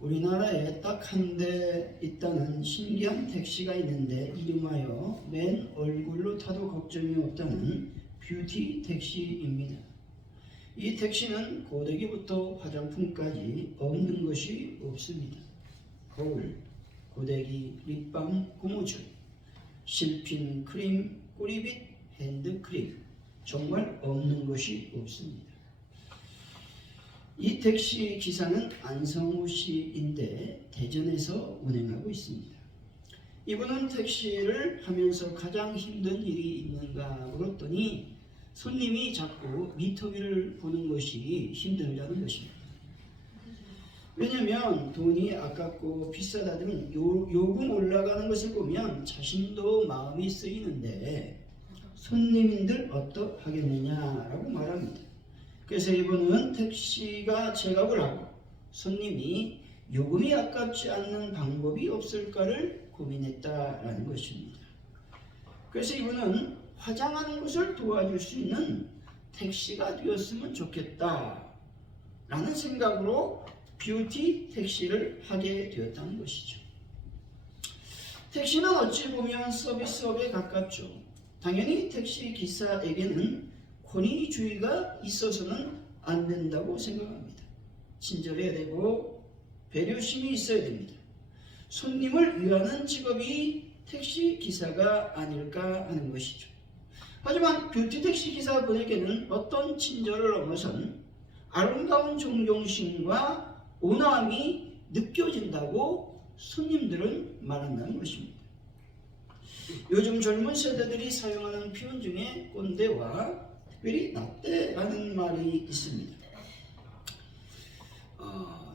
우리나라에 딱 한 대 있다는 신기한 택시가 있는데 이름하여 맨 얼굴로 타도 걱정이 없다는 뷰티 택시입니다. 이 택시는 고데기부터 화장품까지 없는 것이 없습니다. 거울, 고데기, 립밤, 고무줄, 실핀, 크림, 꼬리빗, 핸드크림, 정말 없는 것이 없습니다. 이 택시 기사는 안성우 씨인데 대전에서 운행하고 있습니다. 이분은 택시를 하면서 가장 힘든 일이 있는가 물었더니 손님이 자꾸 미터기를 보는 것이 힘들다는 것입니다. 왜냐하면 돈이 아깝고 비싸다는 요금 올라가는 것을 보면 자신도 마음이 쓰이는데 손님인들 어떡하겠느냐라고 말합니다. 그래서 이분은 택시가 제값을 하고 손님이 요금이 아깝지 않는 방법이 없을까를 고민했다라는 것입니다. 그래서 이분은 화장하는 것을 도와줄 수 있는 택시가 되었으면 좋겠다 라는 생각으로 뷰티 택시를 하게 되었다는 것이죠. 택시는 어찌 보면 서비스업에 가깝죠. 당연히 택시 기사에게는 권위주의가 있어서는 안 된다고 생각합니다. 친절해야 되고 배려심이 있어야 됩니다. 손님을 위하는 직업이 택시 기사가 아닐까 하는 것이죠. 하지만 뷰티 택시 기사분에게는 어떤 친절을 넘어선 아름다운 존경심과 온화함이 느껴진다고 손님들은 말한다는 것입니다. 요즘 젊은 세대들이 사용하는 표현 중에 꼰대와 특별히 나떼라는 말이 있습니다.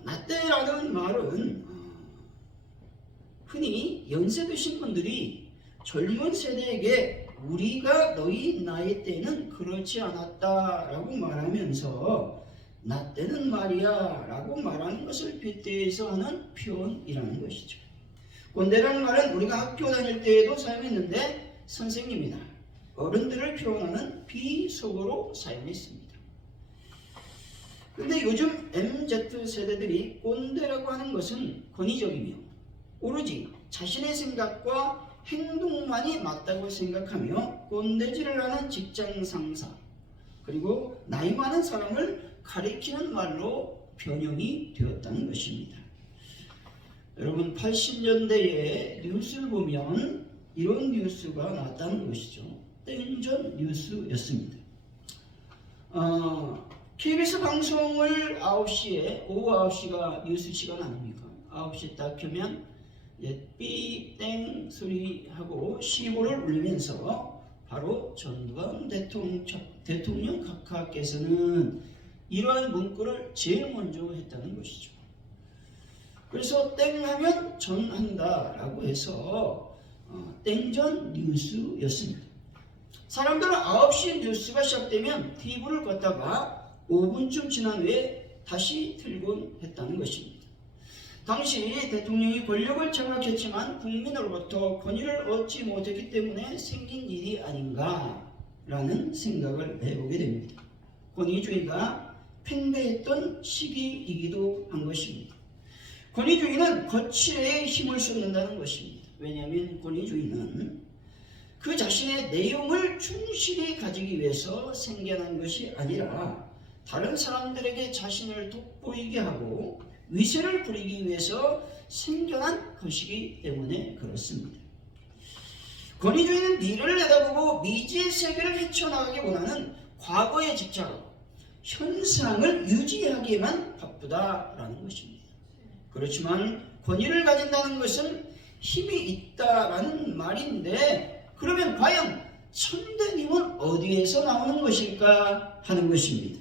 나떼라는 말은 흔히 연세 드신 분들이 젊은 세대에게 우리가 너희 나이 때는 그렇지 않았다라고 말하면서 나 때는 말이야 라고 말하는 것을 빗대서 하는 표현이라는 것이죠. 꼰대라는 말은 우리가 학교 다닐 때에도 사용했는데 선생님이나 어른들을 표현하는 비속어로 사용했습니다. 근데 요즘 MZ 세대들이 꼰대라고 하는 것은 권위적이며 오로지 자신의 생각과 행동만이 맞다고 생각하며 꼰대질을 하는 직장 상사 그리고 나이 많은 사람을 가리키는 말로 변형이 되었다는 것입니다. 여러분 80년대에 뉴스를 보면 이런 뉴스가 나왔다는 것이죠. 땡전 뉴스였습니다. KBS 방송을 9시에 오후 9시가 뉴스 시간 아닙니까? 9시 딱 켜면 삐땡 소리하고 시보를 울리면서 바로 전두환 대통령 각하께서는 이러한 문구를 제일 먼저 했다는 것이죠. 그래서 땡 하면 전한다 라고 해서 땡전 뉴스였습니다. 사람들은 9시 뉴스가 시작되면 TV를 껐다가 5분쯤 지난 후에 다시 틀곤 했다는 것입니다. 당시 대통령이 권력을 장악했지만 국민으로부터 권위를 얻지 못했기 때문에 생긴 일이 아닌가라는 생각을 해보게 됩니다. 권위주의가 팽배했던 시기이기도 한 것입니다. 권위주의는 거칠에 힘을 쏟는다는 것입니다. 왜냐하면 권위주의는 그 자신의 내용을 충실히 가지기 위해서 생겨난 것이 아니라 다른 사람들에게 자신을 돋보이게 하고 위세를 부리기 위해서 생겨난 것이기 때문에 그렇습니다. 권위주의는 미래를 내다보고 미지의 세계를 헤쳐나가기 원하는 과거에 집착하고 현상을 유지하기에만 바쁘다라는 것입니다. 그렇지만 권위를 가진다는 것은 힘이 있다라는 말인데 그러면 과연 참되님은 어디에서 나오는 것일까 하는 것입니다.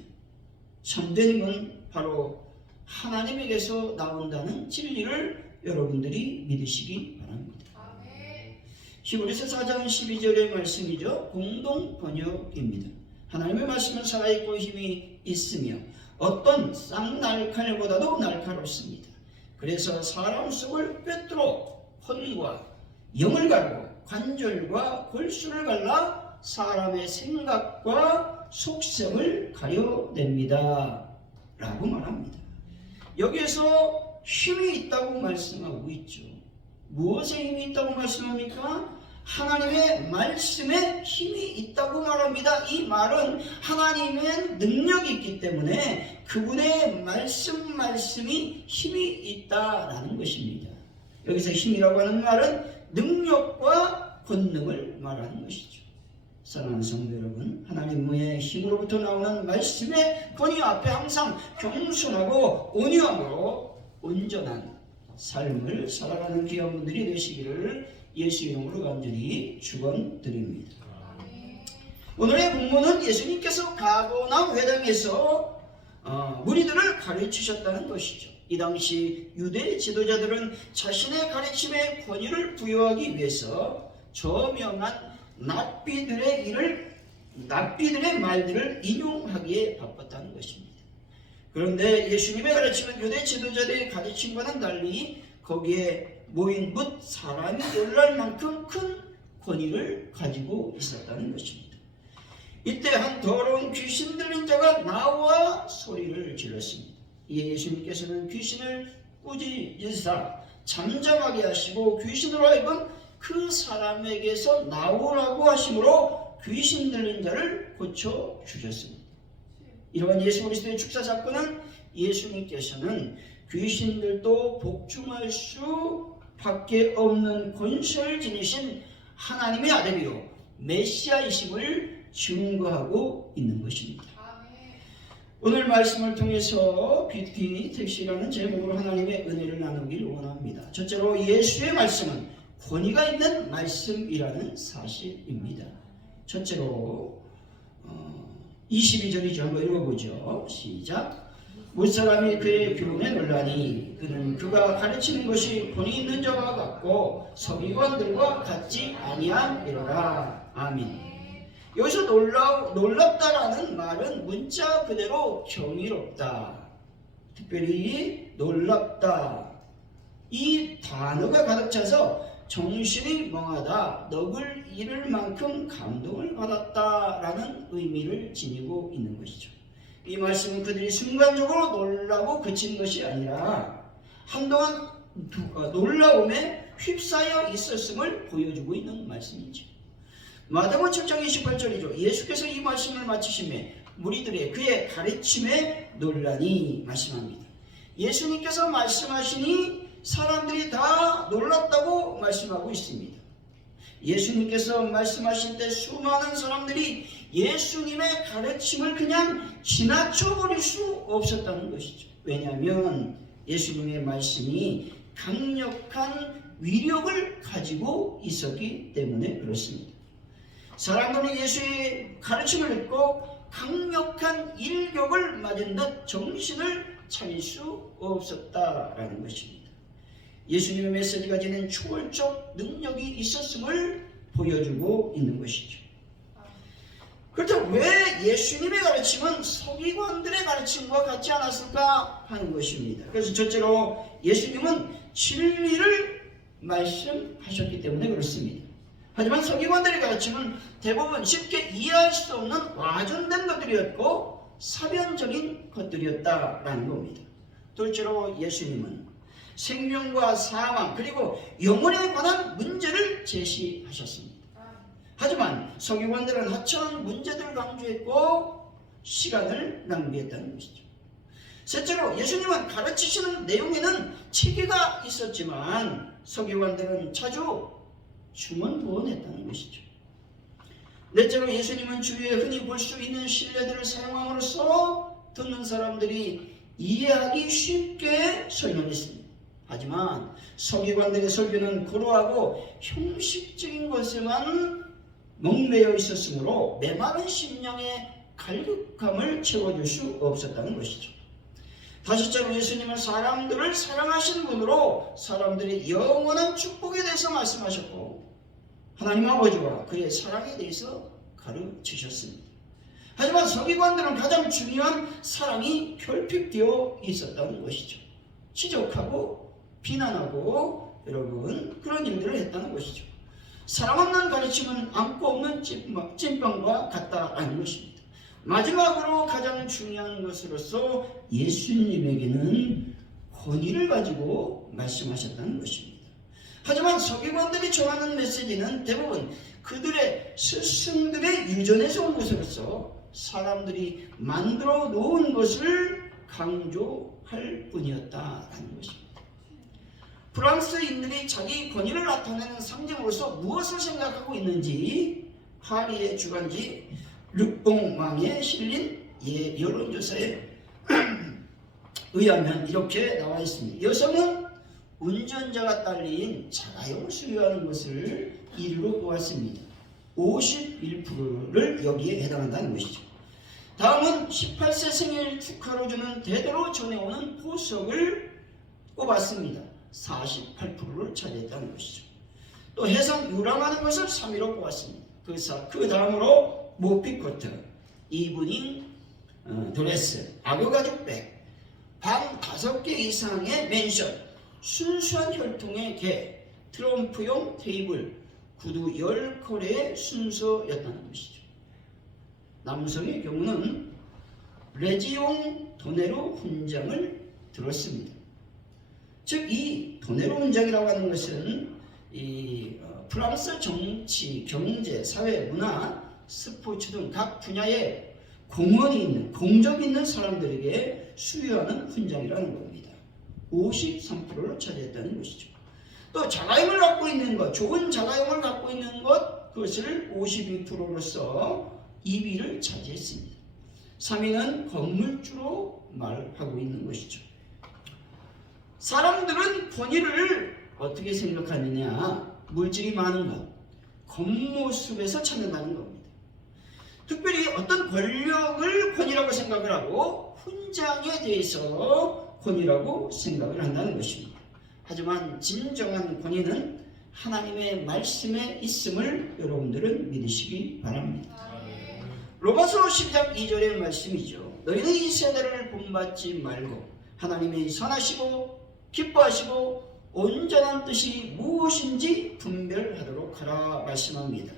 참되님은 바로 하나님에게서 나온다는 진리를 여러분들이 믿으시기 바랍니다. 히브리서 4장 12절의 말씀이죠. 공동 번역입니다. 하나님의 말씀은 살아있고 힘이 있으며 어떤 쌍날칼보다도 날카롭습니다. 그래서 사람 속을 꿰뚫어 혼과 영을 가르고 관절과 골수를 갈라 사람의 생각과 속셈을 가려냅니다 라고 말합니다. 여기에서 힘이 있다고 말씀하고 있죠. 무엇에 힘이 있다고 말씀합니까? 하나님의 말씀에 힘이 있다고 말합니다. 이 말은 하나님의 능력이 있기 때문에 그분의 말씀이 힘이 있다라는 것입니다. 여기서 힘이라고 하는 말은 능력과 권능을 말하는 것이죠. 사랑하는 성도 여러분, 하나님의 힘으로부터 나오는 말씀의 권위 앞에 항상 겸손하고 온유함으로 온전한 삶을 살아가는 귀한 분들이 되시기를 예수 이름으로 간절히 축원드립니다. 오늘의 본문은 예수님께서 가버나움 회당에서 무리들을 가르치셨다는 것이죠. 이 당시 유대 지도자들은 자신의 가르침에 권위를 부여하기 위해서 저명한 납비들의 말들을 인용하기에 바빴다는 것입니다. 그런데 예수님의 가르침은 유대 지도자들의 가르침과는 달리 거기에 모인 뭇 사람이 놀랄 만큼 큰 권위를 가지고 있었다는 것입니다. 이때 한 더러운 귀신 들린 자가 나와 소리를 질렀습니다. 이에 예수님께서는 귀신을 꾸짖으사 잠잠하게 하시고 귀신으로 하여금 그 사람에게서 나오라고 하심으로 귀신 들린 자를 고쳐주셨습니다. 이러한 예수 그리스도의 축사 사건은 예수님께서는 귀신들도 복종할 수밖에 없는 권세를 지니신 하나님의 아들이요 메시아이심을 증거하고 있는 것입니다. 오늘 말씀을 통해서 뷰티 택시라는 제목으로 하나님의 은혜를 나누길 원합니다. 첫째로 예수의 말씀은 권위가 있는 말씀이라는 사실입니다. 첫째로 22절이죠. 한번 읽어보죠. 시작. 무사람이 그의 교훈에 놀라니 그는 그가 가르치는 것이 권위 있는 자와 같고 서기관들과 같지 아니함이로라. 아멘. 여기서 놀랍다라는 말은 문자 그대로 경이롭다, 특별히 놀랍다, 이 단어가 가득 차서 정신이 멍하다, 넋을 잃을 만큼 감동을 받았다라는 의미를 지니고 있는 것이죠. 이 말씀은 그들이 순간적으로 놀라고 그친 것이 아니라 한동안 놀라움에 휩싸여 있었음을 보여주고 있는 말씀이죠. 마태복음 7장 28절이죠. 예수께서 이 말씀을 마치심에 무리들의 그의 가르침에 놀라니 말씀합니다. 예수님께서 말씀하시니 사람들이 다 놀랐다고 말씀하고 있습니다. 예수님께서 말씀하실 때 수많은 사람들이 예수님의 가르침을 그냥 지나쳐버릴 수 없었다는 것이죠. 왜냐하면 예수님의 말씀이 강력한 위력을 가지고 있었기 때문에 그렇습니다. 사람들은 예수의 가르침을 듣고 강력한 일격을 맞은 듯 정신을 차릴 수 없었다라는 것입니다. 예수님의 메시지가 지닌 초월적 능력이 있었음을 보여주고 있는 것이죠. 그렇다면 왜 예수님의 가르침은 서기관들의 가르침과 같지 않았을까 하는 것입니다. 그래서 첫째로 예수님은 진리를 말씀하셨기 때문에 그렇습니다. 하지만 서기관들의 가르침은 대부분 쉽게 이해할 수 없는 와전된 것들이었고 사변적인 것들이었다라는 겁니다. 둘째로 예수님은 생명과 사망 그리고 영혼에 관한 문제를 제시하셨습니다. 하지만 서기관들은 하찮은 문제들을 강조했고 시간을 낭비했다는 것이죠. 셋째로 예수님은 가르치시는 내용에는 체계가 있었지만 서기관들은 자주 중언부언했다는 것이죠. 넷째로 예수님은 주위에 흔히 볼 수 있는 신뢰들을 사용함으로써 듣는 사람들이 이해하기 쉽게 설명했습니다. 하지만 서기관들의 설교는 고루하고 형식적인 것에만 목매여 있었으므로 메마른 심령의 갈급함을 채워줄 수 없었다는 것이죠. 다섯째로 예수님은 사람들을 사랑하신 분으로 사람들의 영원한 축복에 대해서 말씀하셨고 하나님 아버지와 그의 사랑에 대해서 가르치셨습니다. 하지만 서기관들은 가장 중요한 사랑이 결핍되어 있었다는 것이죠. 지적하고 비난하고 여러분 그런 일들을 했다는 것이죠. 사랑 없는 가르침은 안고 없는 찐빵과 같다라는 것입니다. 마지막으로 가장 중요한 것으로서 예수님에게는 권위를 가지고 말씀하셨다는 것입니다. 하지만 서기관들이 전하는 메시지는 대부분 그들의 스승들의 유전에서 온 것으로서 사람들이 만들어 놓은 것을 강조할 뿐이었다라는 것입니다. 프랑스인들이 자기 권위를 나타내는 상징으로서 무엇을 생각하고 있는지 파리의 주간지 르봉망에 실린 여론조사에 의하면 이렇게 나와 있습니다. 여성은 운전자가 딸린 자가용을 수요하는 것을 1위로 보았습니다. 51%를 여기에 해당한다는 것이죠. 다음은 18세 생일 축하로 주는 대대로 전해오는 보석을 꼽았습니다. 48%를 차지했다는 것이죠. 또 해상 유람하는 것을 3위로 꼽았습니다. 그 다음으로 모피코트, 이브닝 드레스, 악어 가죽백, 방 5개 이상의 맨션, 순수한 혈통의 개, 트럼프용 테이블, 구두 10컬의 순서였다는 것이죠. 남성의 경우는 레지옹 도네로 훈장을 들었습니다. 즉 이 도네로 훈장이라고 하는 것은 프랑스 정치, 경제, 사회, 문화, 스포츠 등 각 분야에 공헌이 있는, 공적이 있는 사람들에게 수여하는 훈장이라는 겁니다. 53%를 차지했다는 것이죠. 또 자가용을 갖고 있는 것, 좋은 자가용을 갖고 있는 것, 그것을 52%로서 2위를 차지했습니다. 3위는 건물주로 말하고 있는 것이죠. 사람들은 권위를 어떻게 생각하느냐? 물질이 많은 것, 겉모습에서 찾는다는 겁니다. 특별히 어떤 권력을 권위라고 생각을 하고 훈장에 대해서 권위라고 생각을 한다는 것입니다. 하지만 진정한 권위는 하나님의 말씀에 있음을 여러분들은 믿으시기 바랍니다. 로마서 12장 2절의 말씀이죠. 너희는 이 세대를 본받지 말고 하나님이 선하시고 기뻐하시고 온전한 뜻이 무엇인지 분별하도록 하라 말씀합니다.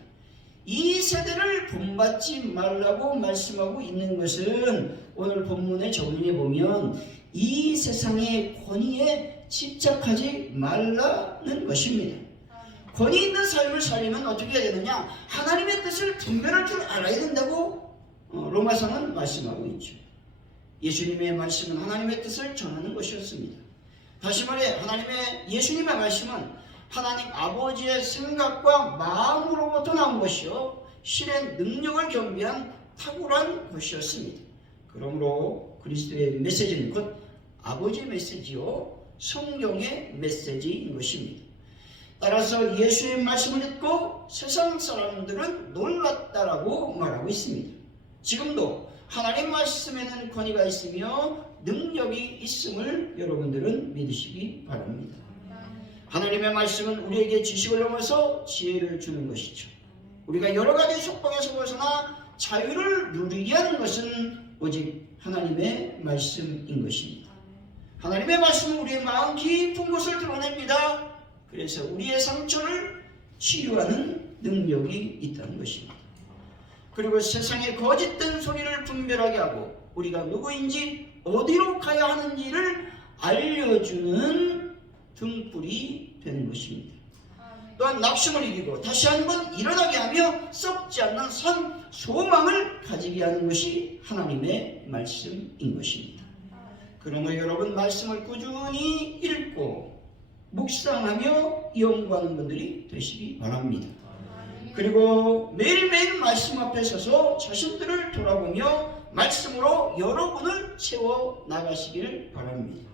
이 세대를 본받지 말라고 말씀하고 있는 것은 오늘 본문의 정리에 보면 이 세상의 권위에 집착하지 말라는 것입니다. 권위 있는 삶을 살려면 어떻게 해야 되느냐? 하나님의 뜻을 분별할 줄 알아야 된다고 로마서는 말씀하고 있죠. 예수님의 말씀은 하나님의 뜻을 전하는 것이었습니다. 다시 말해 예수님의 말씀은 하나님 아버지의 생각과 마음으로부터 나온 것이요 실의 능력을 겸비한 탁월한 것이었습니다. 그러므로 그리스도의 메시지는 곧 아버지의 메시지요 성경의 메시지인 것입니다. 따라서 예수의 말씀을 듣고 세상 사람들은 놀랐다라고 말하고 있습니다. 지금도 하나님 말씀에는 권위가 있으며 능력이 있음을 여러분들은 믿으시기 바랍니다. 하나님의 말씀은 우리에게 지식을 넘어서 지혜를 주는 것이죠. 우리가 여러 가지 속박에서 벗어나 자유를 누리게 하는 것은 오직 하나님의 말씀인 것입니다. 하나님의 말씀은 우리의 마음 깊은 곳을 드러냅니다. 그래서 우리의 상처를 치유하는 능력이 있다는 것입니다. 그리고 세상의 거짓된 소리를 분별하게 하고 우리가 누구인지 어디로 가야 하는지를 알려주는 등불이 되는 것입니다. 또한 낙심을 이기고 다시 한번 일어나게 하며 썩지 않는 선 소망을 가지게 하는 것이 하나님의 말씀인 것입니다. 그러므로 여러분 말씀을 꾸준히 읽고 묵상하며 연구하는 분들이 되시기 바랍니다. 그리고 매일매일 말씀 앞에 서서 자신들을 돌아보며 말씀으로 여러분을 채워 나가시기를 바랍니다.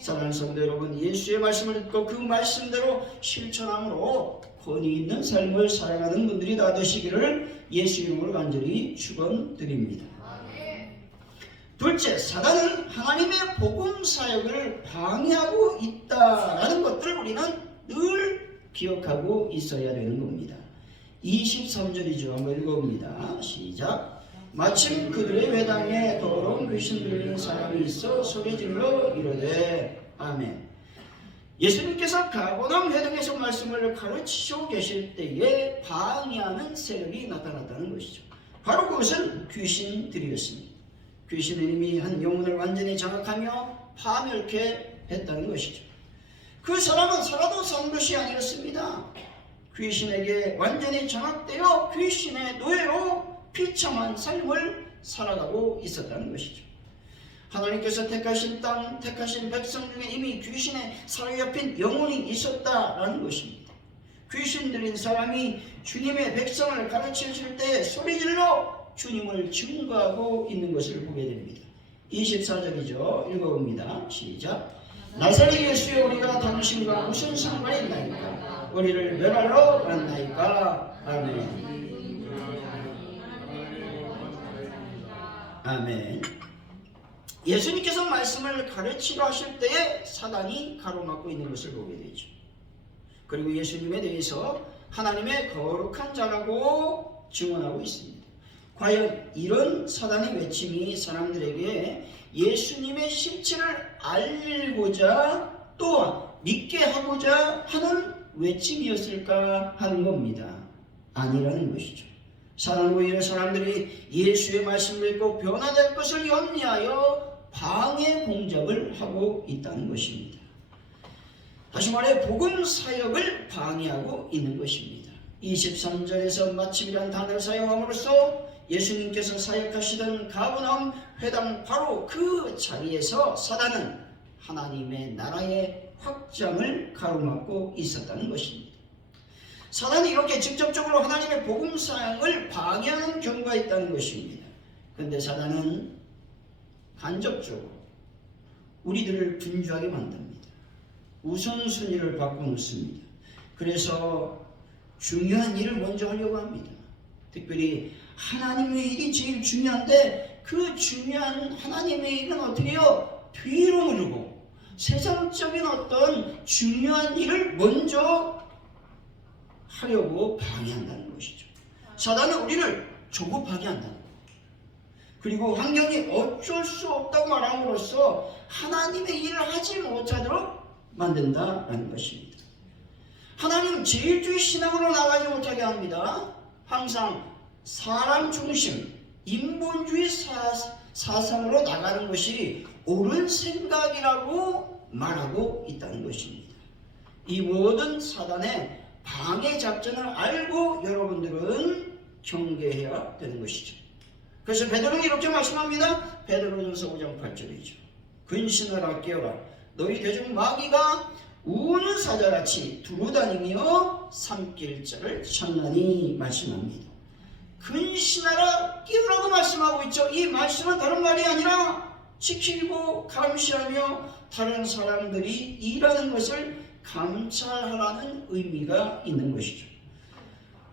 사랑하는 성도 여러분, 예수의 말씀을 듣고 그 말씀대로 실천함으로 권위 있는 삶을 살아가는 분들이 다 되시기를 예수 이름으로 간절히 축원드립니다. 둘째, 사단은 하나님의 복음 사역을 방해하고 있다라는 것들을 우리는 늘 기억하고 있어야 되는 겁니다. 23절이죠. 한번 읽어봅니다. 시작. 마침 그들의 회당에 더러운 귀신 들리는 사람이 있어 소리질러 이르되 아멘. 예수님께서 가버나움 회당에서 말씀을 가르치시고 계실 때에 방해하는 세력이 나타났다는 것이죠. 바로 그것은 귀신들이었습니다. 귀신은 이미 한 영혼을 완전히 장악하며 파멸케 했다는 것이죠. 그 사람은 살아도 산 것이 아니었습니다. 귀신에게 완전히 장악되어 귀신의 노예로 비참한 삶을 살아가고 있었다는 것이죠. 하나님께서 택하신 땅, 택하신 백성 중에 이미 귀신에 사로잡힌 영혼이 있었다라는 것입니다. 귀신 들린 사람이 주님의 백성을 가르쳐 줄 때 소리질러 주님을 증거하고 있는 것을 보게 됩니다. 24절이죠. 읽어봅니다. 시작. 나사렛 예수여, 우리가 당신과 무슨 상관이 있나이까? 우리를 멸하러 왔나이까? 아멘. 아멘. 예수님께서 말씀을 가르치려 하실 때에 사단이 가로막고 있는 것을 보게 되죠. 그리고 예수님에 대해서 하나님의 거룩한 자라고 증언하고 있습니다. 과연 이런 사단의 외침이 사람들에게 예수님의 실체를 알고자 또한 믿게 하고자 하는 외침이었을까 하는 겁니다. 아니라는 것이죠. 사단은 오히려 사람들이 예수의 말씀을 읽고 변화될 것을 염려하여 방해 공작을 하고 있다는 것입니다. 다시 말해 복음 사역을 방해하고 있는 것입니다. 23절에서 마침이란 단어를 사용함으로써 예수님께서 사역하시던 가버나움 회당 바로 그 자리에서 사단은 하나님의 나라의 확장을 가로막고 있었다는 것입니다. 사단이 이렇게 직접적으로 하나님의 복음 사역을 방해하는 경우가 있다는 것입니다. 그런데 사단은 간접적으로 우리들을 분주하게 만듭니다. 우선순위를 바꿔놓습니다. 그래서 중요한 일을 먼저 하려고 합니다. 특별히 하나님의 일이 제일 중요한데 그 중요한 하나님의 일은 어떻게 해요? 뒤로 미루고 세상적인 어떤 중요한 일을 먼저 하려고 방해한다는 것이죠. 사단은 우리를 조급하게 한다는 거예요. 그리고 환경이 어쩔 수 없다고 말함으로써 하나님의 일을 하지 못하도록 만든다는 것입니다. 하나님 제일주의 신앙으로 나가지 못하게 합니다. 항상 사람 중심, 인본주의 사상으로 나가는 것이 옳은 생각이라고 말하고 있다는 것입니다. 이 모든 사단의 방해 작전을 알고 여러분들은 경계해야 되는 것이죠. 그래서 베드로는 이렇게 말씀합니다. 베드로전서 5장 8절이죠. 근신하라 깨어라. 너희 대중 마귀가 우는 사자같이 두루다니며 삼킬 자를 찾나니 말씀합니다. 근신하라 깨어라고 말씀하고 있죠. 이 말씀은 다른 말이 아니라 지키고 감시하며 다른 사람들이 일하는 것을 감찰하라는 의미가 있는 것이죠.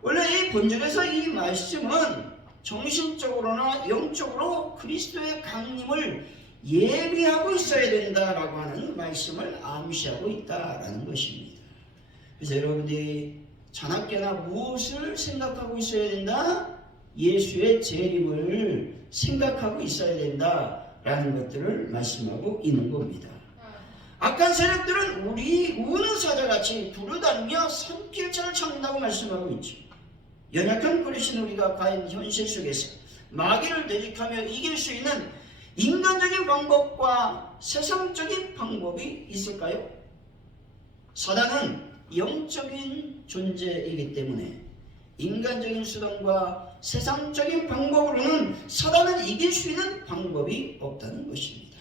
원래 이 본절에서 이 말씀은 정신적으로나 영적으로 그리스도의 강림을 예비하고 있어야 된다라고 하는 말씀을 암시하고 있다라는 것입니다. 그래서 여러분들이 자나깨나 무엇을 생각하고 있어야 된다? 예수의 재림을 생각하고 있어야 된다라는 것들을 말씀하고 있는 겁니다. 악한 세력들은 우리 우는 사자같이 두루다니며 산길자를 찾는다고 말씀하고 있죠. 연약한 그리스도인 우리가 과연 현실 속에서 마귀를 대적하며 이길 수 있는 인간적인 방법과 세상적인 방법이 있을까요? 사단은 영적인 존재이기 때문에 인간적인 수단과 세상적인 방법으로는 사단을 이길 수 있는 방법이 없다는 것입니다.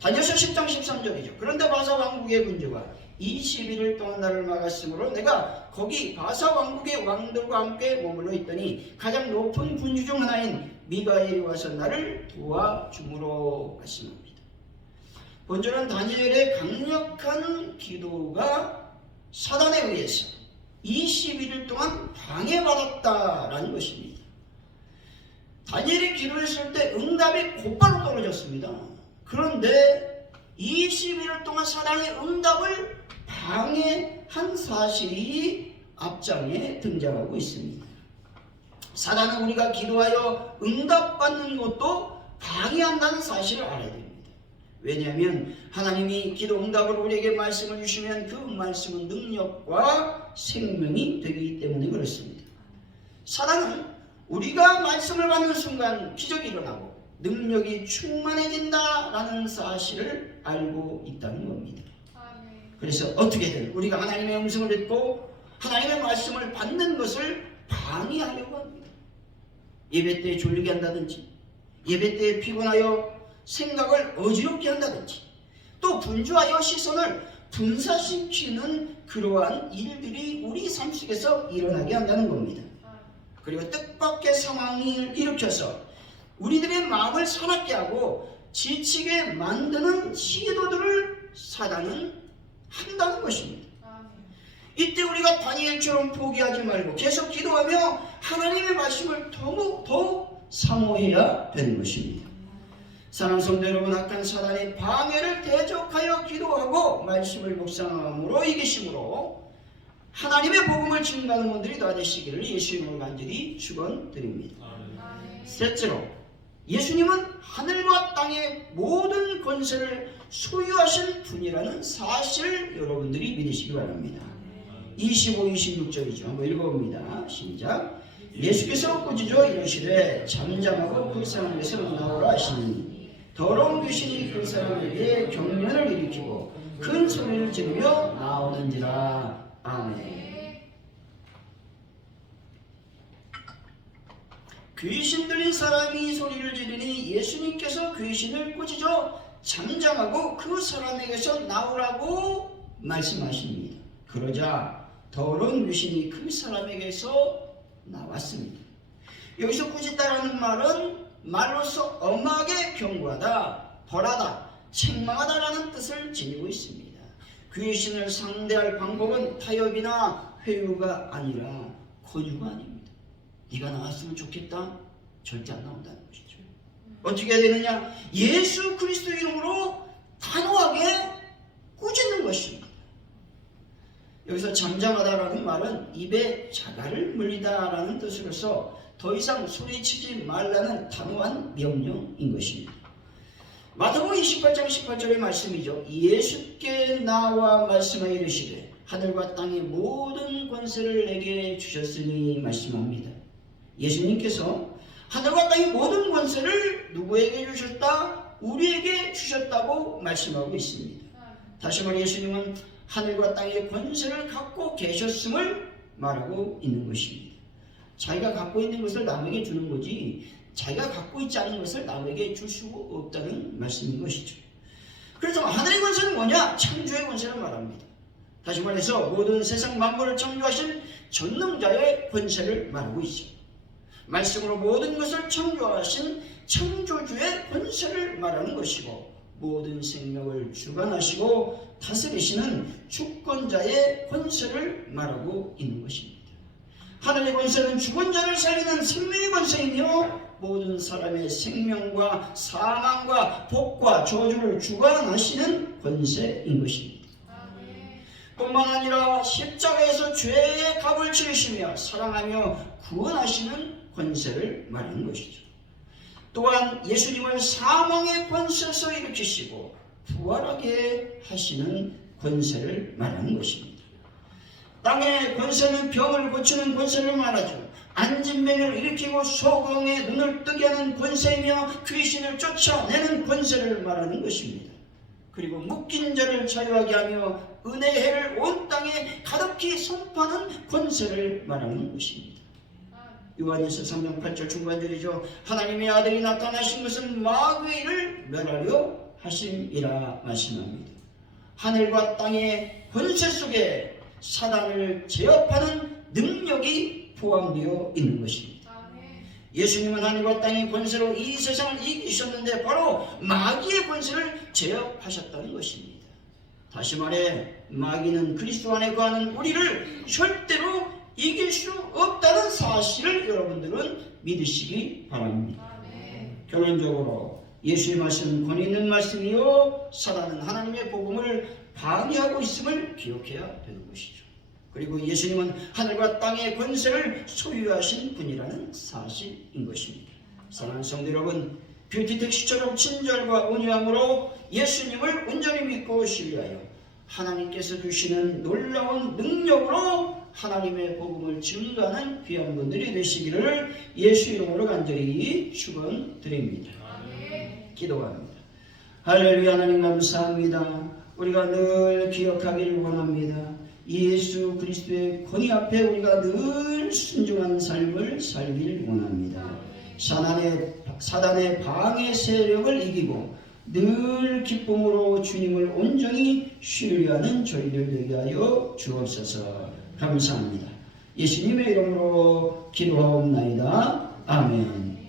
다니엘서 10장 13절이죠. 그런데 바사 왕국의 군주가 21일 동안 나를 막았으므로 내가 거기 바사 왕국의 왕들과 함께 머물러 있더니 가장 높은 군주 중 하나인 미가엘이 와서 나를 도와주므로 말씀합니다. 본절은 다니엘의 강력한 기도가 사단에 의해서 21일 동안 방해받았다라는 것입니다. 다니엘이 기도했을 때 응답이 곧바로 떨어졌습니다. 그런데 21일 동안 사단의 응답을 방해한 사실이 앞장에 등장하고 있습니다. 사단은 우리가 기도하여 응답받는 것도 방해한다는 사실을 알아야 됩니다. 왜냐하면 하나님이 기도 응답을 우리에게 말씀을 주시면 그 말씀은 능력과 생명이 되기 때문에 그렇습니다. 사단은 우리가 말씀을 받는 순간 기적이 일어나고 능력이 충만해진다라는 사실을 알고 있다는 겁니다. 그래서 어떻게든 우리가 하나님의 음성을 듣고 하나님의 말씀을 받는 것을 방해하려고 합니다. 예배 때 졸리게 한다든지, 예배 때 피곤하여 생각을 어지럽게 한다든지, 또 분주하여 시선을 분산시키는 그러한 일들이 우리 삶 속에서 일어나게 한다는 겁니다. 그리고 뜻밖의 상황을 일으켜서 우리들의 마음을 사납게 하고 지치게 만드는 시도들을 사단은 한다는 것입니다. 이때 우리가 다니엘처럼 포기하지 말고 계속 기도하며 하나님의 말씀을 더욱 사모해야 되는 것입니다. 사랑하는 성도 여러분, 악한 사단의 방해를 대적하여 기도하고 말씀을 묵상함으로 이기심으로 하나님의 복음을 증거하는 분들이 다 되시기를 예수님으로 간절히 축원드립니다. 셋째로, 예수님은 하늘과 땅의 모든 권세를 소유하신 분이라는 사실을 여러분들이 믿으시기 바랍니다. 25, 26절이죠. 한번 읽어봅니다. 시작. 예수께서 꾸짖어 이르시되 잠잠하고 그 사람에게서 나오라 하시니 더러운 귀신이 그 사람에게 경련을 일으키고 큰 소리를 지르며 나오는지라. 아멘. 귀신 들린 사람이 소리를 지르니 예수님께서 귀신을 꾸짖어 잠잠하고 그 사람에게서 나오라고 말씀하십니다. 그러자 더러운 귀신이 그 사람에게서 나왔습니다. 여기서 꾸짖다라는 말은 말로서 엄하게 경고하다, 벌하다, 책망하다라는 뜻을 지니고 있습니다. 귀신을 상대할 방법은 타협이나 회유가 아니라 권유가 아닙니다. 네가 나왔으면 좋겠다? 절대 안 나온다는 것이죠. 어떻게 해야 되느냐? 예수 그리스도 이름으로 단호하게 꾸짖는 것입니다. 여기서 잠잠하다라는 말은 입에 자갈을 물리다라는 뜻으로서 더 이상 소리치지 말라는 단호한 명령인 것입니다. 마태복음 28장 18절의 말씀이죠. 예수께 나와 말씀하여 이르시되 하늘과 땅의 모든 권세를 내게 주셨으니 말씀합니다. 예수님께서 하늘과 땅의 모든 권세를 누구에게 주셨다? 우리에게 주셨다고 말씀하고 있습니다. 다시 말해 예수님은 하늘과 땅의 권세를 갖고 계셨음을 말하고 있는 것입니다. 자기가 갖고 있는 것을 남에게 주는 거지 자기가 갖고 있지 않은 것을 남에게 줄 수가 없다는 말씀인 것이죠. 그래서 하늘의 권세는 뭐냐? 창조의 권세를 말합니다. 다시 말해서 모든 세상 만물을 창조하신 전능자의 권세를 말하고 있습니다. 말씀으로 모든 것을 창조하신 창조주의 권세를 말하는 것이고 모든 생명을 주관하시고 다스리시는 주권자의 권세를 말하고 있는 것입니다. 하늘의 권세는 죽은 자를 살리는 생명의 권세이며 모든 사람의 생명과 사망과 복과 저주를 주관하시는 권세인 것입니다. 뿐만 아니라 십자가에서 죄의 값을 치르시며 사랑하며 구원하시는 권세를 말하는 것이죠. 또한 예수님을 사망의 권세에서 일으키시고 부활하게 하시는 권세를 말하는 것입니다. 땅의 권세는 병을 고치는 권세를 말하죠. 안진병을 일으키고 소경의 눈을 뜨게 하는 권세이며 귀신을 쫓아내는 권세를 말하는 것입니다. 그리고 묶인 자를 자유하게 하며 은혜의 해를 온 땅에 가득히 선포하는 권세를 말하는 것입니다. 요한일서 3장 8절 중간절이죠. 하나님의 아들이 나타나신 것은 마귀를 멸하려 하심이라 말씀합니다. 하늘과 땅의 권세 속에 사단을 제압하는 능력이 포함되어 있는 것입니다. 예수님은 하늘과 땅의 권세로 이 세상을 이기셨는데 바로 마귀의 권세를 제압하셨다는 것입니다. 다시 말해 마귀는 그리스도 안에 거하는 우리를 절대로 이길 수 없다는 사실을 여러분들은 믿으시기 바랍니다. 결론적으로 예수의 말씀은 권위 있는 말씀이요 사단은 하나님의 복음을 방해하고 있음을 기억해야 되는 것이죠. 그리고 예수님은 하늘과 땅의 권세를 소유하신 분이라는 사실인 것입니다. 사랑하는 성도 여러분, 뷰티택시처럼 친절과 온유함으로 예수님을 온전히 믿고 신뢰하여 하나님께서 주시는 놀라운 능력으로 하나님의 복음을 증거하는 귀한 분들이 되시기를 예수 이름으로 간절히 축원드립니다. 기도합니다. 할렐루야. 하나님 감사합니다. 우리가 늘 기억하기를 원합니다. 예수 그리스도의 권위 앞에 우리가 늘 순종한 삶을 살기를 원합니다. 사단의 방해 세력을 이기고 늘 기쁨으로 주님을 온전히 신뢰하는 저희들 되게 하여 주옵소서. 감사합니다. 예수님의 이름으로 기도하옵나이다. 아멘.